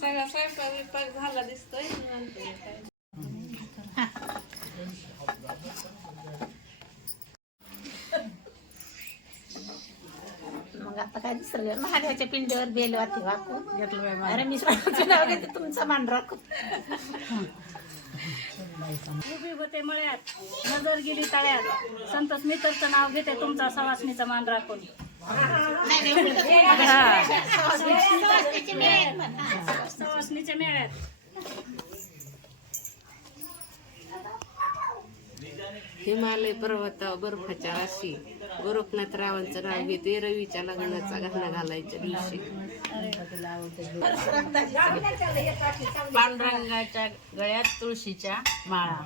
सगळा स्वयंपाक झाला दिसतोय. मग आता काय दुसरं महादेवाच्या पिंडीवर बेल वाटी वाकून घेतलं. अरे मी नाव घेते तुमचं मान राखून. उभी होते मळ्यात, नजर गेली तळ्यात, संतोष मित्रचं नाव घेते तुमचा सवासणीचा मान राखून. सवासणीच्या मेळ्यात हिमालय पर्वतावर बर्फाच्या राशी गोरखनाथ रावांचं नाव घेते रवीच्या लग्नाचा गहना घालायच्या दिवशी. पांडुरंगाच्या गळ्यात तुळशीच्या माळा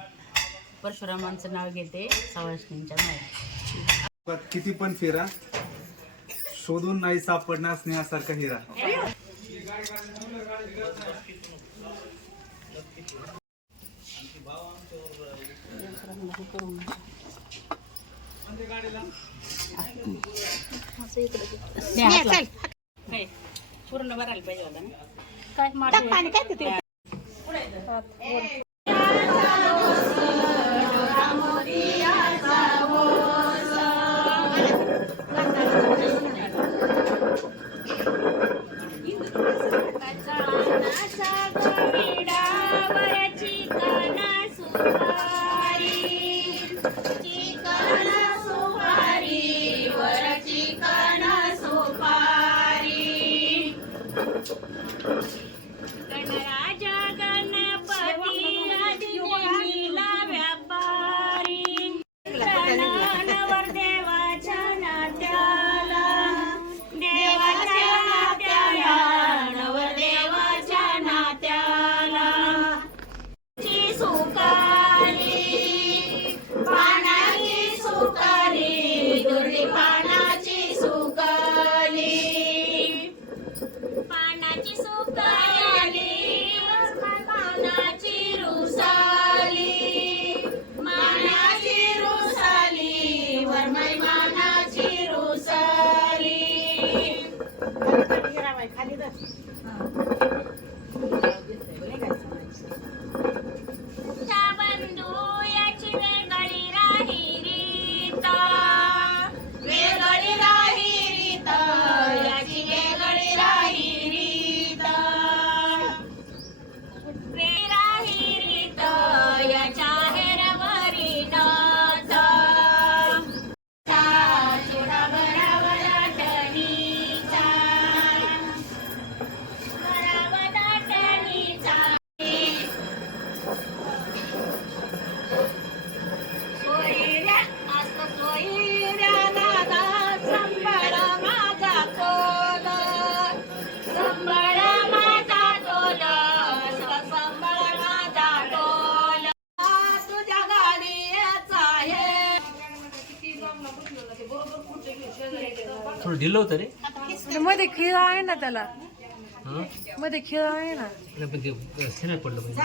परशुरामांचं नाव घेते सवासणींच्या माळा. किती पण फिरा शोधून नाही सापडणार स्नेहासारखा हिरा. पूर्ण भरायला पाहिजे होता ना. काय माठ पाणी काय ते थोडं ढिलं होतं रे. मध्ये खिळा आहे ना त्याला, मध्ये खिळा आहे ना. पण ते सिनेमा पडलं पाहिजे.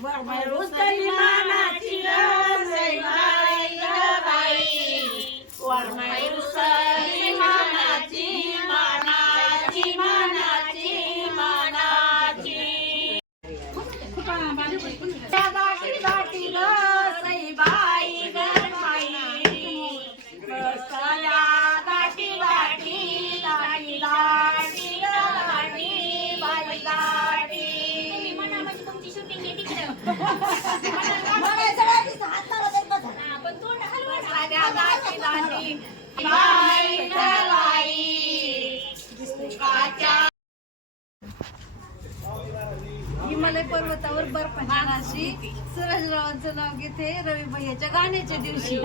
वारमाई रुसली मानाची हिमालय पर्वतावर बर्फाच्या राशी सूरजरावांचं नाव घेते रवी भैयाच्या गाण्याच्या दिवशी.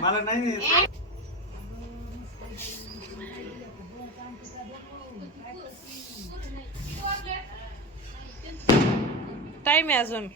मला नाही टाइम आहे अजून.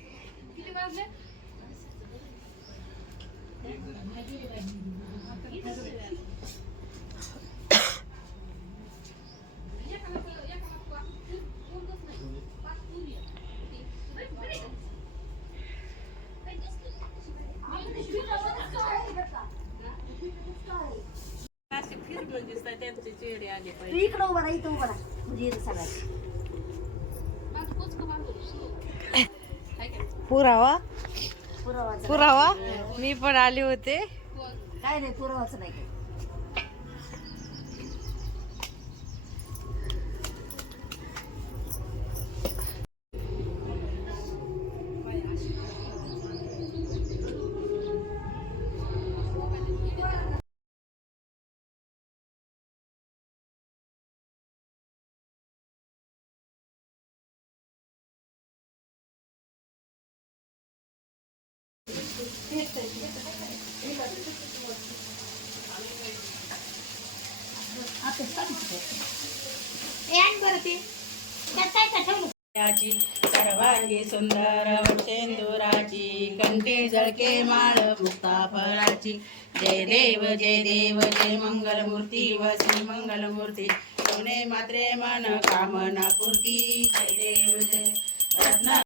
त्यांचे चेहरे आले तू इकडं उभा राहा, इथं उभा राहा. म्हणजे इथं सगळ्यात पुरावा पुरावाचं पुरावा मी पण आले होते. काय नाही, पुरावाचं नाही काही. सर्वांगी सुंदर वक्षेंदुराची कंठी जळके माळ मुक्ता फळाची. जय देव जय देव जय मंगलमूर्ती व श्री मंगलमूर्ती सोने मात्रे मन कामना पूर्ती. जय देव जय रत्न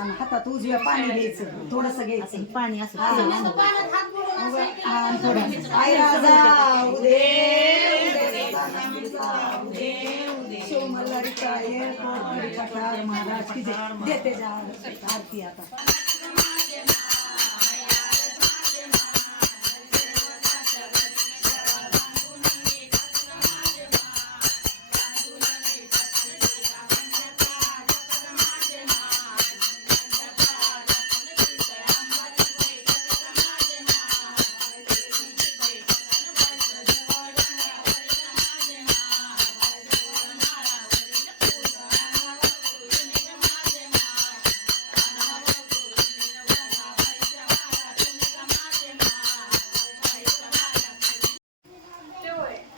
आणि हातात उजव्या पाणी घ्यायचं, थोडस घ्यायचं पाणी असं. आणि थोडं आई राजा उदे शिवमल्हारीचा ये कोकणी कटार महाराज की देते जा आरती आता.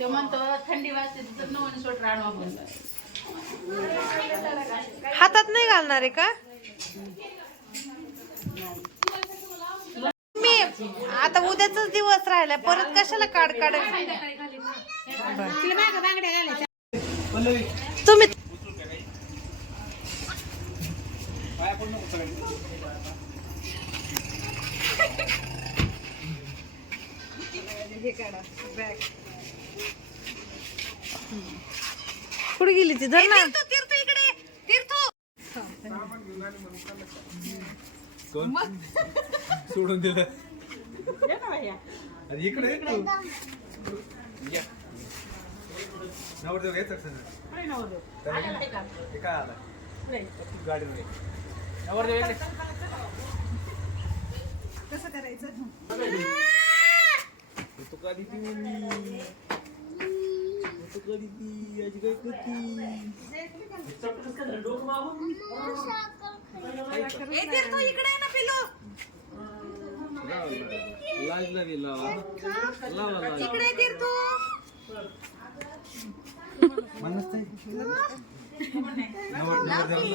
तो म्हणतो थंडी वाजते तर नवीन स्वेटर आणू आपण. हातात नाही घालणार आहे का मी? आता उद्याच दिवस राहिला, परत कशाला काढ तुम्ही कुठे गेली ती? धर ना. तीर्थ इकडे. तीर्थ सोडून दिलं. ये ना भैया अरे इकडे ये तू. या. नवरदेव घ्यायचं सर अरे नवरदेव हे काय आला गाडीमध्ये नवरदेव येते. कसं करायचं तू कधी ती तू कधी ती याची काय करती लाजला गे लावा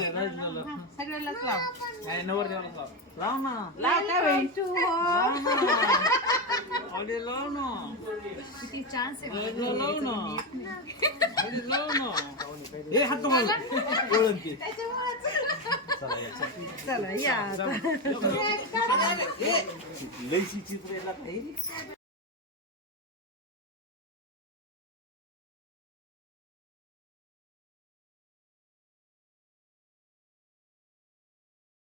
सगळ्यालाच लाव. नवरदेवाला लाव. लाव ना. लाव काय होईल? अरे लाव ना किती चान्स आहे लाव ना अरे लाव ना हे हात तुम्हाला ओळख की चला या आता. लईची चित्र लागते